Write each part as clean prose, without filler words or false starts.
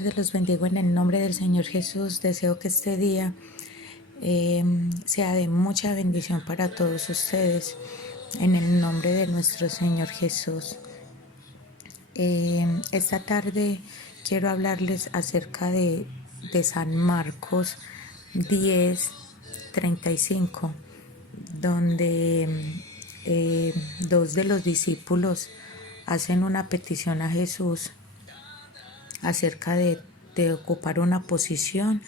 tardes, los bendigo en el nombre del Señor Jesús. Deseo que este día sea de mucha bendición para todos ustedes, en el nombre de nuestro Señor Jesús. Esta tarde quiero hablarles acerca de San Marcos 10:35, donde dos de los discípulos hacen una petición a Jesús acerca de ocupar una posición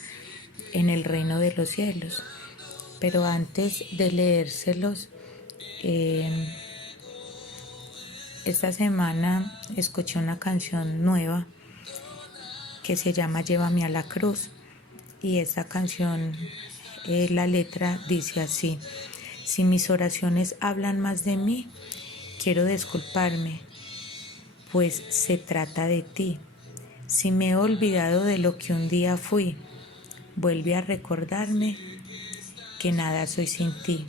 en el reino de los cielos. Pero antes de leérselos, esta semana escuché una canción nueva que se llama Llévame a la cruz, y esta canción, la letra dice así: si mis oraciones hablan más de mí, quiero disculparme, pues se trata de ti. Si me he olvidado de lo que un día fui, vuelve a recordarme que nada soy sin ti.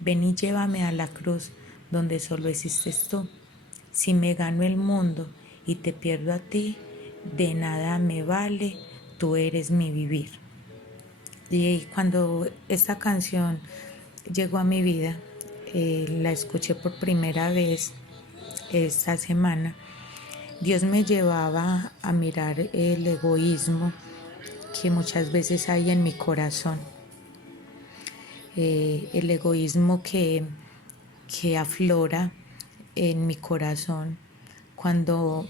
Ven y llévame a la cruz donde solo existes tú. Si me gano el mundo y te pierdo a ti, de nada me vale, tú eres mi vivir. Y cuando esta canción llegó a mi vida, la escuché por primera vez esta semana, Dios me llevaba a mirar el egoísmo que muchas veces hay en mi corazón, el egoísmo que aflora en mi corazón cuando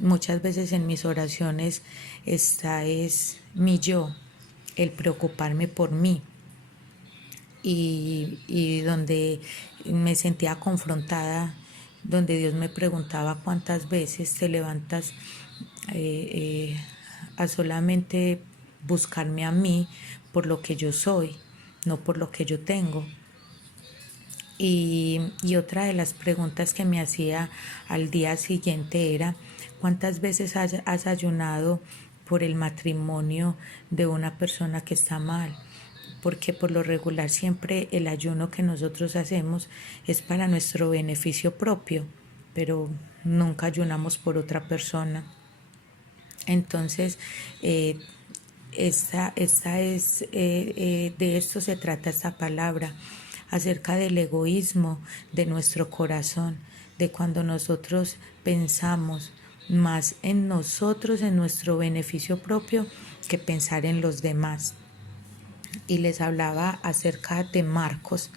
muchas veces en mis oraciones está es mi yo, el preocuparme por mí, y donde me sentía confrontada, donde Dios me preguntaba cuántas veces te levantas a solamente buscarme a mí por lo que yo soy, no por lo que yo tengo. Y otra de las preguntas que me hacía al día siguiente era: ¿cuántas veces has ayunado por el matrimonio de una persona que está mal? Porque por lo regular siempre el ayuno que nosotros hacemos es para nuestro beneficio propio, pero nunca ayunamos por otra persona. Entonces, esta es de esto se trata esta palabra, acerca del egoísmo de nuestro corazón, de cuando nosotros pensamos más en nosotros, en nuestro beneficio propio, que pensar en los demás. Y les hablaba acerca de Marcos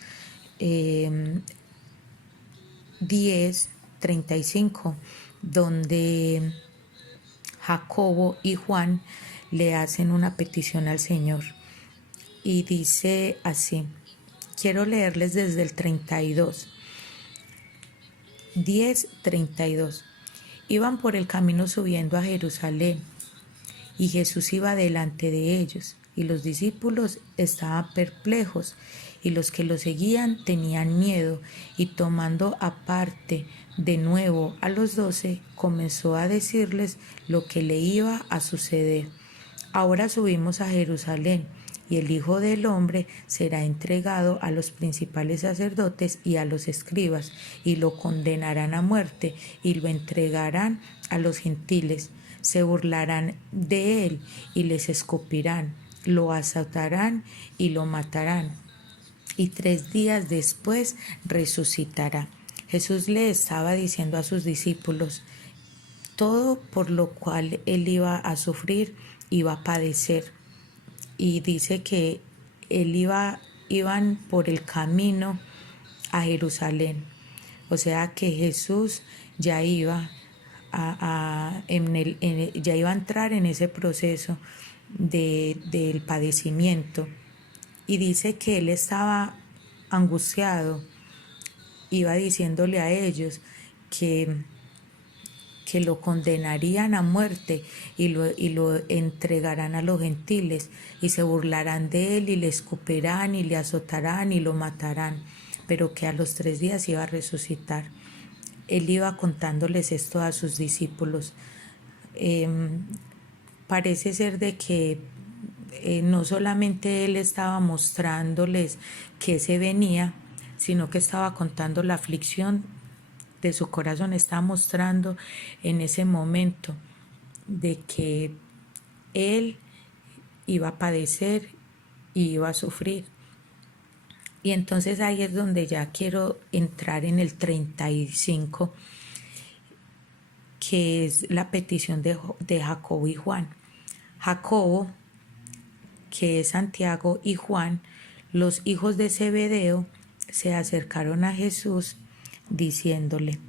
10:35, donde Jacobo y Juan le hacen una petición al Señor. Y dice así, quiero leerles desde el 32. 10:32. Iban por el camino subiendo a Jerusalén, y Jesús iba delante de ellos, y los discípulos estaban perplejos, y los que lo seguían tenían miedo, y tomando aparte de nuevo a los 12, comenzó a decirles lo que le iba a suceder. Ahora subimos a Jerusalén, y el Hijo del Hombre será entregado a los principales sacerdotes y a los escribas, y lo condenarán a muerte, y lo entregarán a los gentiles. Se burlarán de él y les escupirán, lo azotarán y lo matarán, y 3 días después resucitará. Jesús le estaba diciendo a sus discípulos todo por lo cual él iba a sufrir, iba a padecer. Y dice que iban por el camino a Jerusalén. O sea que Jesús ya iba ya iba a entrar en ese proceso del padecimiento. Y dice que él estaba angustiado, iba diciéndole a ellos que lo condenarían a muerte y lo entregarán a los gentiles, y se burlarán de él y le escupirán y le azotarán y lo matarán, pero que a los 3 días iba a resucitar. Él iba contándoles esto a sus discípulos. Parece ser de que no solamente él estaba mostrándoles que se venía, sino que estaba contando la aflicción de su corazón, estaba mostrando en ese momento de que Él iba a padecer y iba a sufrir. Y entonces ahí es donde ya quiero entrar en el 35, que es la petición de Jacobo y Juan. Jacobo, que es Santiago, y Juan, los hijos de Zebedeo, se acercaron a Jesús diciéndole: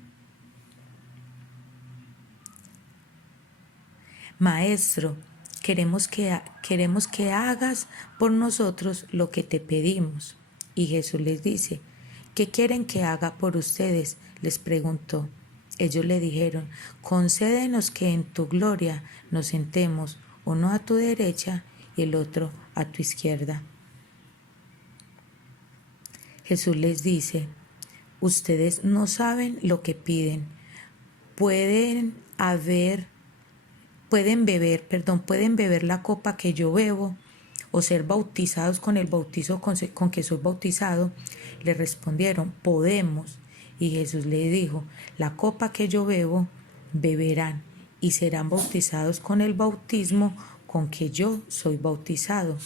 Maestro, queremos que hagas por nosotros lo que te pedimos. Y Jesús les dice: ¿qué quieren que haga por ustedes? Les preguntó. Ellos le dijeron: concédenos que en tu gloria nos sentemos, uno a tu derecha y el otro a tu izquierda. Jesús les dice: ustedes no saben lo que piden. Pueden beber la copa que yo bebo, o ser bautizados con el bautizo con que soy bautizado. Le respondieron: podemos. Y Jesús le dijo: la copa que yo bebo, beberán, y serán bautizados con el bautismo con que yo soy bautizado.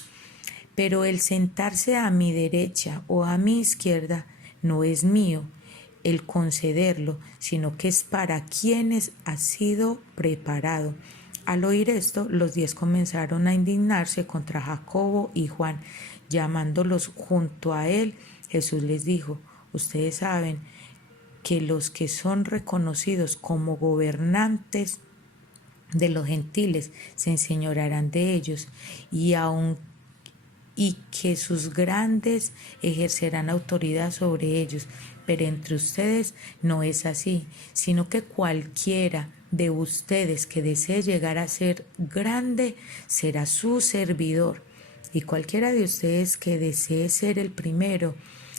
Pero el sentarse a mi derecha o a mi izquierda no es mío el concederlo, sino que es para quienes ha sido preparado. Al oír esto, los 10 comenzaron a indignarse contra Jacobo y Juan. Llamándolos junto a él, Jesús les dijo: ustedes saben que los que son reconocidos como gobernantes de los gentiles se enseñorearán de ellos, y que sus grandes ejercerán autoridad sobre ellos. Pero entre ustedes no es así, sino que cualquiera de ustedes que desee llegar a ser grande será su servidor, y cualquiera de ustedes que desee ser el primero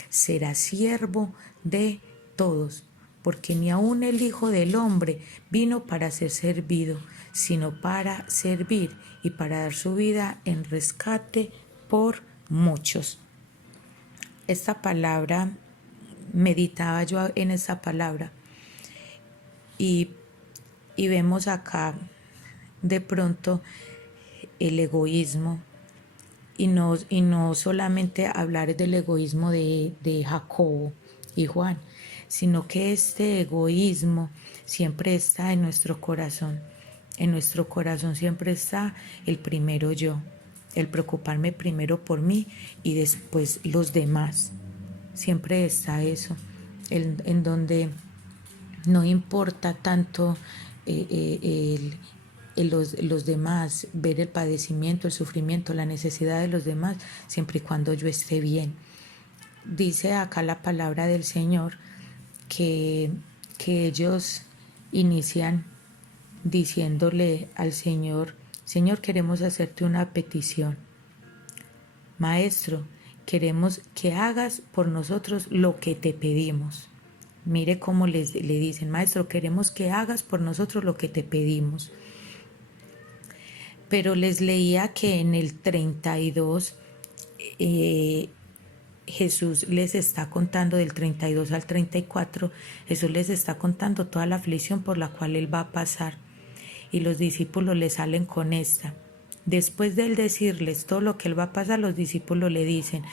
será siervo de todos. Porque ni aun el Hijo del Hombre vino para ser servido, sino para servir y para dar su vida en rescate por muchos. Esta palabra, meditaba yo en esta palabra, y vemos acá de pronto el egoísmo, y no solamente hablar del egoísmo de Jacobo y Juan, sino que este egoísmo siempre está en nuestro corazón. En nuestro corazón siempre está el primero yo, el preocuparme primero por mí y después los demás. Siempre está eso, en donde no importa tanto los demás, ver el padecimiento, el sufrimiento, la necesidad de los demás, siempre y cuando yo esté bien. Dice acá la palabra del Señor que ellos inician diciéndole al Señor: Señor, queremos hacerte una petición. Maestro, queremos que hagas por nosotros lo que te pedimos. Mire cómo le dicen: Maestro, queremos que hagas por nosotros lo que te pedimos. Pero les leía que en el 32 Jesús les está contando, del 32 al 34, Jesús les está contando toda la aflicción por la cual Él va a pasar. Y los discípulos le salen con esta. Después de Él decirles todo lo que Él va a pasar, los discípulos le dicen: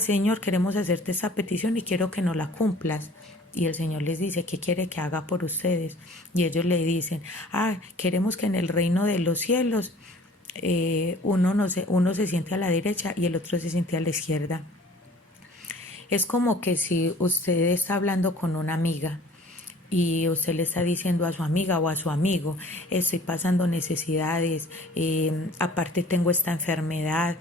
Señor, queremos hacerte esta petición y quiero que nos la cumplas. Y el Señor les dice: ¿qué quiere que haga por ustedes? Y ellos le dicen: queremos que en el reino de los cielos uno se siente a la derecha y el otro se siente a la izquierda. Es como que si usted está hablando con una amiga y usted le está diciendo a su amiga o a su amigo: estoy pasando necesidades, aparte tengo esta enfermedad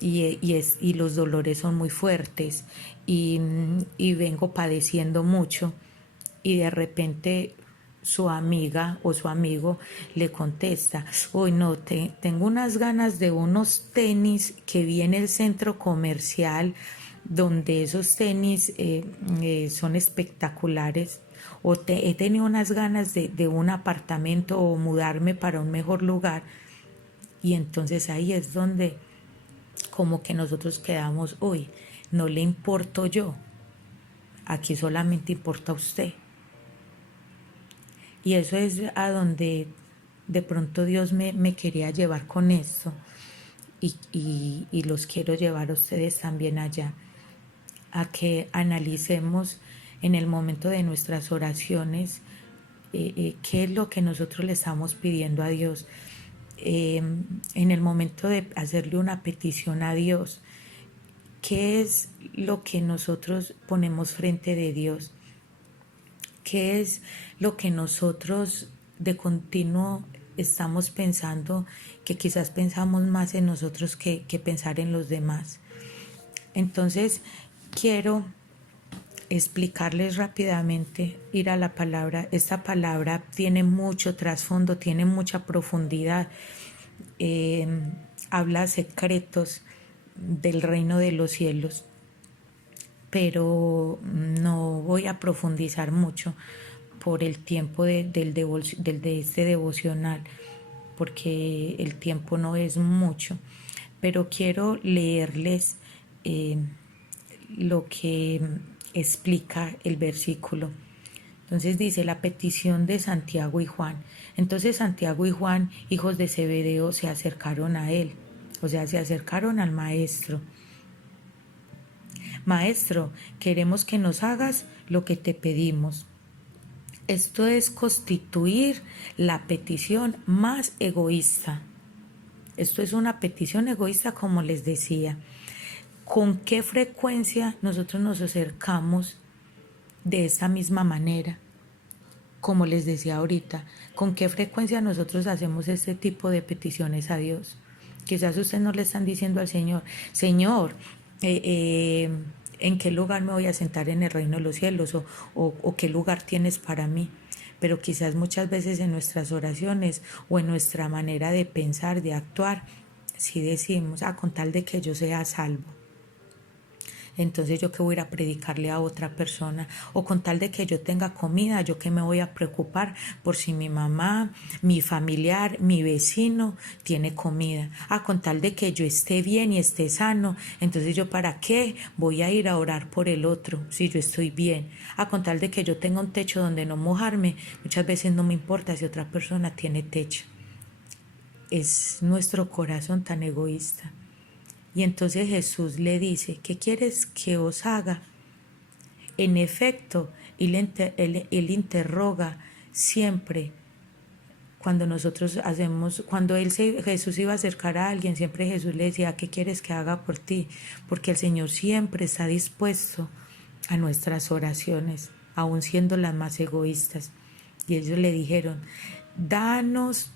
y los dolores son muy fuertes, y vengo padeciendo mucho. Y de repente su amiga o su amigo le contesta: hoy no, tengo unas ganas de unos tenis que vi en el centro comercial, donde esos tenis son espectaculares, o he tenido unas ganas de un apartamento o mudarme para un mejor lugar. Y entonces ahí es donde como que nosotros quedamos: uy, no le importo yo, aquí solamente importa usted. Y eso es a donde de pronto Dios me quería llevar con esto y los quiero llevar a ustedes también allá, a que analicemos en el momento de nuestras oraciones qué es lo que nosotros le estamos pidiendo a Dios. En el momento de hacerle una petición a Dios, ¿qué es lo que nosotros ponemos frente de Dios? ¿Qué es lo que nosotros de continuo estamos pensando, que quizás pensamos más en nosotros que pensar en los demás? Entonces, quiero explicarles rápidamente, ir a la palabra. Esta palabra tiene mucho trasfondo, tiene mucha profundidad, eh, habla secretos del reino de los cielos, pero no voy a profundizar mucho por el tiempo de este devocional, porque el tiempo no es mucho, pero quiero leerles lo que explica el versículo. Entonces dice: la petición de Santiago y Juan. Entonces Santiago y Juan, hijos de Zebedeo, se acercaron a él, o sea, se acercaron al maestro. Maestro, queremos que nos hagas lo que te pedimos. Esto es constituir la petición más egoísta. Esto es una petición egoísta, como les decía. ¿Con qué frecuencia nosotros nos acercamos de esta misma manera? Como les decía ahorita, ¿con qué frecuencia nosotros hacemos este tipo de peticiones a Dios? Quizás ustedes no le están diciendo al Señor: Señor, ¿en qué lugar me voy a sentar en el reino de los cielos? O qué lugar tienes para mí. Pero quizás muchas veces en nuestras oraciones o en nuestra manera de pensar, de actuar, sí decimos: con tal de que yo sea salvo, entonces yo que voy a ir a predicarle a otra persona, o con tal de que yo tenga comida, yo que me voy a preocupar por si mi mamá, mi familiar, mi vecino tiene comida, con tal de que yo esté bien y esté sano, entonces yo para qué voy a ir a orar por el otro si yo estoy bien, con tal de que yo tenga un techo donde no mojarme, muchas veces no me importa si otra persona tiene techo. Es nuestro corazón tan egoísta. Y entonces Jesús le dice: ¿qué quieres que os haga? En efecto, él interroga siempre cuando nosotros hacemos, cuando Jesús iba a acercar a alguien, siempre Jesús le decía: ¿qué quieres que haga por ti? Porque el Señor siempre está dispuesto a nuestras oraciones, aun siendo las más egoístas. Y ellos le dijeron: danos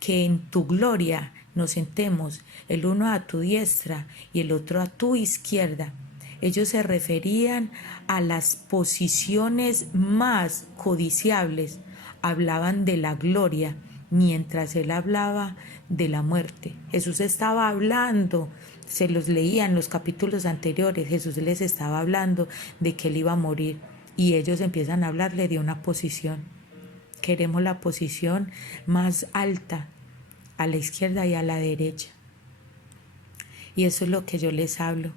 que en tu gloria nos sentemos, el uno a tu diestra y el otro a tu izquierda. Ellos se referían a las posiciones más codiciables, hablaban de la gloria, mientras él hablaba de la muerte. Jesús estaba hablando, se los leía en los capítulos anteriores, Jesús les estaba hablando de que él iba a morir, y ellos empiezan a hablarle de una posición. Queremos la posición más alta, a la izquierda y a la derecha. Y eso es lo que yo les hablo.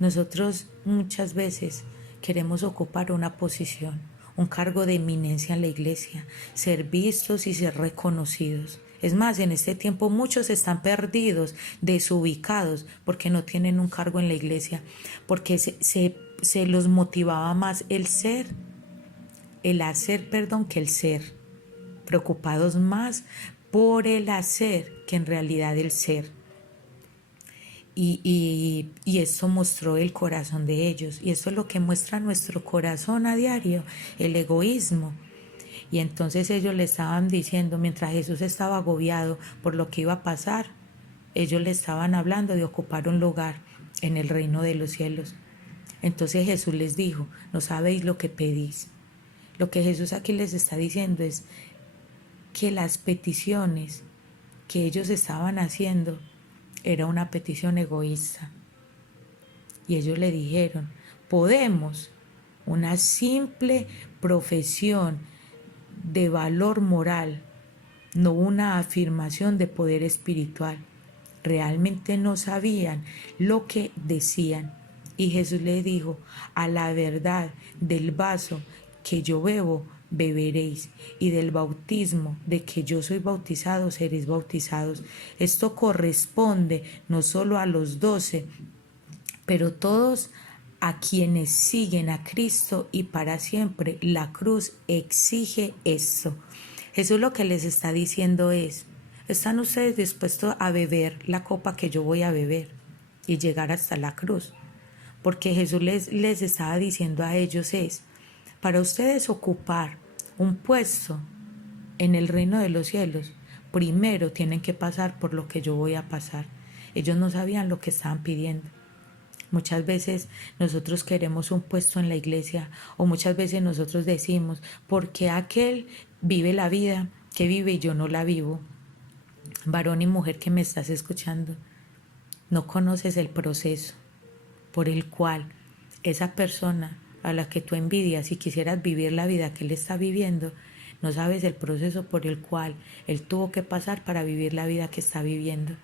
Nosotros muchas veces queremos ocupar una posición, un cargo de eminencia en la iglesia, ser vistos y ser reconocidos. Es más, en este tiempo muchos están perdidos, desubicados, porque no tienen un cargo en la iglesia, porque se los motivaba más el hacer, que el ser. Preocupados más por el hacer que en realidad el ser. Y esto mostró el corazón de ellos, y esto es lo que muestra nuestro corazón a diario, el egoísmo. Y entonces ellos le estaban diciendo, mientras Jesús estaba agobiado por lo que iba a pasar, ellos le estaban hablando de ocupar un lugar en el reino de los cielos. Entonces Jesús les dijo: no sabéis lo que pedís. Lo que Jesús aquí les está diciendo es que las peticiones que ellos estaban haciendo era una petición egoísta. Y ellos le dijeron: podemos, una simple profesión de valor moral, no una afirmación de poder espiritual. Realmente no sabían lo que decían. Y Jesús le dijo: a la verdad del vaso que yo bebo, beberéis, y del bautismo de que yo soy bautizado seréis bautizados. Esto corresponde no solo a los 12, pero todos a quienes siguen a Cristo y para siempre. La cruz exige esto. Jesús lo que les está diciendo es: ¿están ustedes dispuestos a beber la copa que yo voy a beber y llegar hasta la cruz? Porque Jesús les estaba diciendo a ellos es: para ustedes ocupar un puesto en el reino de los cielos, primero tienen que pasar por lo que yo voy a pasar. Ellos no sabían lo que estaban pidiendo. Muchas veces nosotros queremos un puesto en la iglesia, o muchas veces nosotros decimos: ¿por qué aquel vive la vida que vive y yo no la vivo? Varón y mujer que me estás escuchando, no conoces el proceso por el cual esa persona a la que tú envidias y quisieras vivir la vida que él está viviendo, no sabes el proceso por el cual él tuvo que pasar para vivir la vida que está viviendo.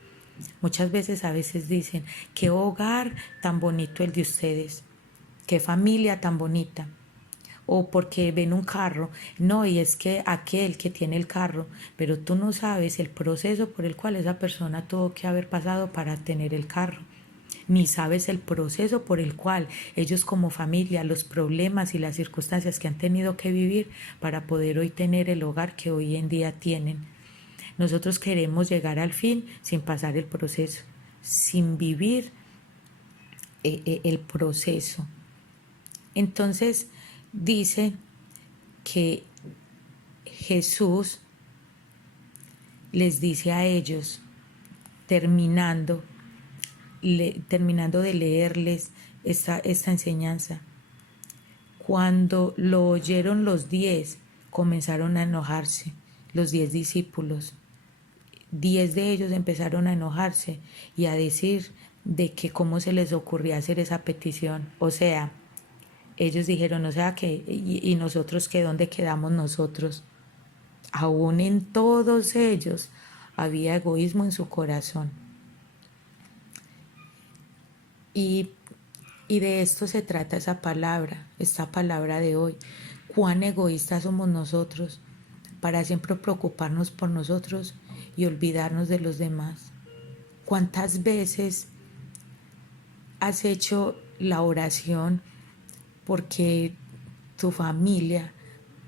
Muchas veces a veces dicen: qué hogar tan bonito el de ustedes, qué familia tan bonita, o porque ven un carro. No, y es que aquel que tiene el carro, pero tú no sabes el proceso por el cual esa persona tuvo que haber pasado para tener el carro, ni sabes el proceso por el cual ellos como familia, los problemas y las circunstancias que han tenido que vivir para poder hoy tener el hogar que hoy en día tienen. Nosotros queremos llegar al fin sin pasar el proceso, sin vivir el proceso. Entonces dice que Jesús les dice a ellos, terminando de leerles esta enseñanza: cuando lo oyeron los 10, comenzaron a enojarse, los 10 discípulos. 10 de ellos empezaron a enojarse y a decir de que cómo se les ocurría hacer esa petición. O sea, ellos dijeron: o sea que, y nosotros que dónde quedamos nosotros. Aún en todos ellos había egoísmo en su corazón. Y de esto se trata esta palabra de hoy. Cuán egoístas somos nosotros para siempre preocuparnos por nosotros y olvidarnos de los demás. ¿Cuántas veces has hecho la oración porque tu familia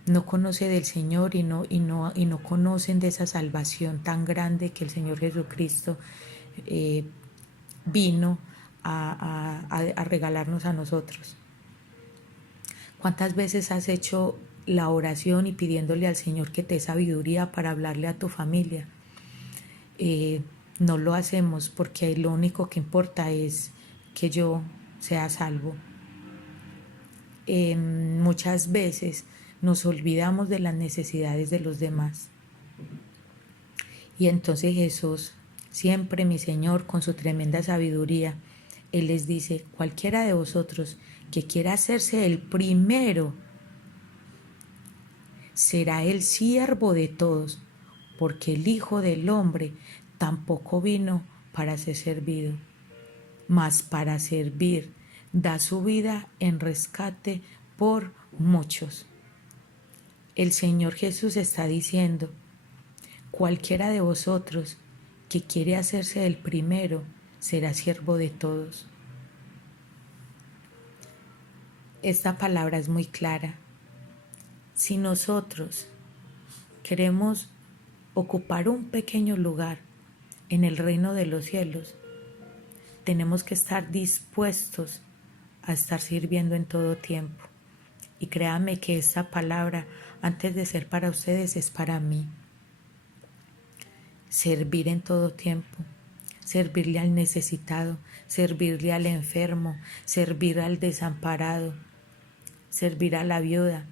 no conoce del Señor y no conocen de esa salvación tan grande que el Señor Jesucristo vino a regalarnos a nosotros? ¿Cuántas veces has hecho la oración y pidiéndole al Señor que te dé sabiduría para hablarle a tu familia? No lo hacemos porque lo único que importa es que yo sea salvo. Muchas veces nos olvidamos de las necesidades de los demás. Y entonces Jesús, siempre mi Señor, con su tremenda sabiduría, Él les dice: cualquiera de vosotros que quiera hacerse el primero, será el siervo de todos, porque el Hijo del Hombre tampoco vino para ser servido, mas para servir, da su vida en rescate por muchos. El Señor Jesús está diciendo: cualquiera de vosotros que quiere hacerse el primero, será siervo de todos. Esta palabra es muy clara. Si nosotros queremos ocupar un pequeño lugar en el reino de los cielos, tenemos que estar dispuestos a estar sirviendo en todo tiempo. Y créame que esta palabra, antes de ser para ustedes, es para mí. Servir en todo tiempo, servirle al necesitado, servirle al enfermo, servir al desamparado, servir a la viuda,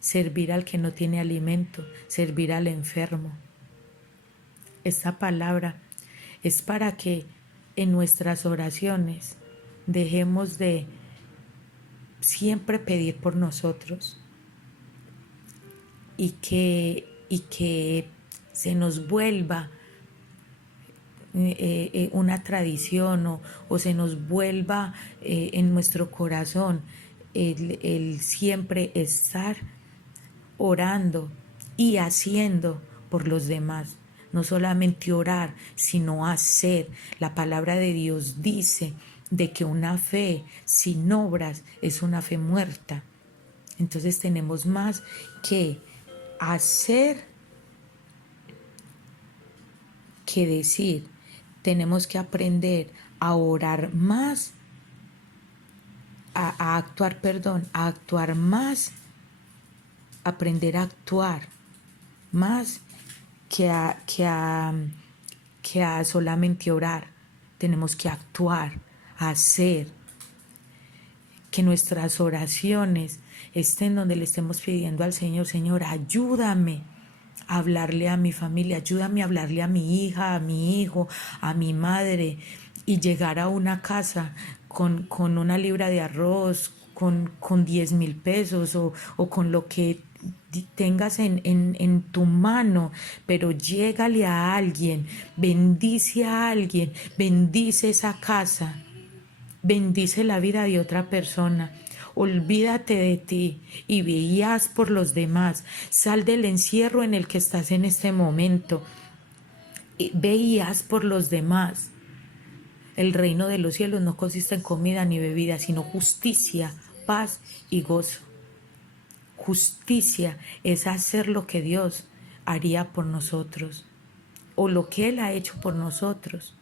servir al que no tiene alimento, servir al enfermo. Esta palabra es para que en nuestras oraciones dejemos de siempre pedir por nosotros y que se nos vuelva una tradición o se nos vuelva en nuestro corazón el siempre estar orando y haciendo por los demás. No solamente orar, sino hacer. La palabra de Dios dice de que una fe sin obras es una fe muerta. Entonces tenemos más que hacer que decir. Tenemos que aprender a orar más, a actuar más, aprender a actuar más que a solamente orar. Tenemos que actuar, hacer, que nuestras oraciones estén donde le estemos pidiendo al Señor: Señor, ayúdame a hablarle a mi familia, ayúdame a hablarle a mi hija, a mi hijo, a mi madre, y llegar a una casa con una libra de arroz, con 10,000 pesos o con lo que tengas en tu mano, pero llégale a alguien, bendice a alguien, bendice esa casa, bendice la vida de otra persona. Olvídate de ti y veías por los demás. Sal del encierro en el que estás en este momento. Veías por los demás. El reino de los cielos no consiste en comida ni bebida, sino justicia, paz y gozo. Justicia es hacer lo que Dios haría por nosotros o lo que Él ha hecho por nosotros.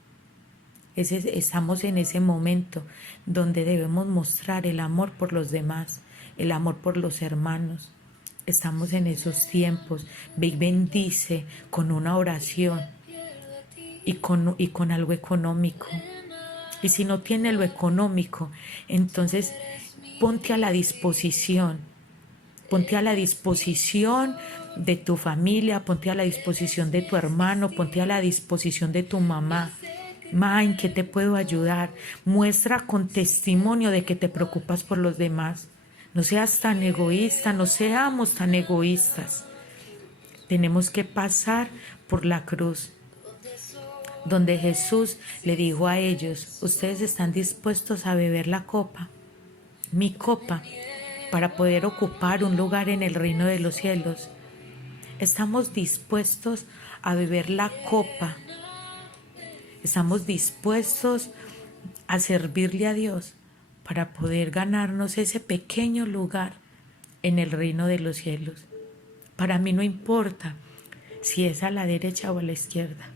Estamos en ese momento donde debemos mostrar el amor por los demás, el amor por los hermanos. Estamos en esos tiempos. Ve y bendice con una oración y con algo económico. Y si no tiene lo económico, entonces ponte a la disposición. Ponte a la disposición de tu familia, ponte a la disposición de tu hermano, ponte a la disposición de tu mamá. Ma, ¿en qué te puedo ayudar? Muestra con testimonio de que te preocupas por los demás. No seas tan egoísta, no seamos tan egoístas. Tenemos que pasar por la cruz, donde Jesús le dijo a ellos: ustedes están dispuestos a beber la copa, mi copa, para poder ocupar un lugar en el reino de los cielos. Estamos dispuestos a beber la copa. Estamos dispuestos a servirle a Dios para poder ganarnos ese pequeño lugar en el reino de los cielos. Para mí no importa si es a la derecha o a la izquierda.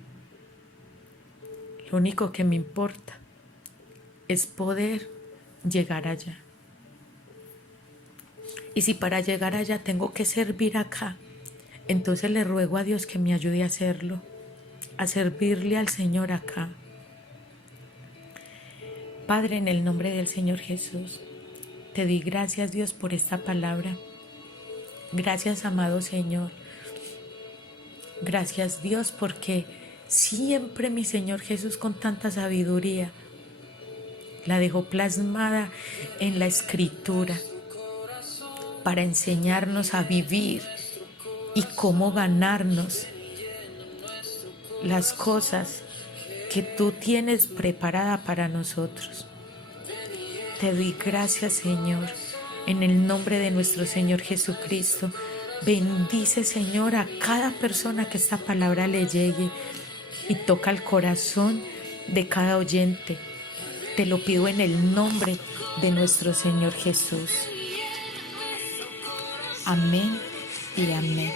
Lo único que me importa es poder llegar allá. Y si para llegar allá tengo que servir acá, entonces le ruego a Dios que me ayude a hacerlo, a servirle al Señor acá. Padre, en el nombre del Señor Jesús, te doy gracias, Dios, por esta palabra. Gracias, amado Señor. Gracias, Dios, porque siempre mi Señor Jesús, con tanta sabiduría, la dejó plasmada en la Escritura para enseñarnos a vivir y cómo ganarnos las cosas que tú tienes preparada para nosotros. Te doy gracias, Señor, en el nombre de nuestro Señor Jesucristo. Bendice, Señor, a cada persona que esta palabra le llegue y toca el corazón de cada oyente. Te lo pido en el nombre de nuestro Señor Jesús. Amén y amén.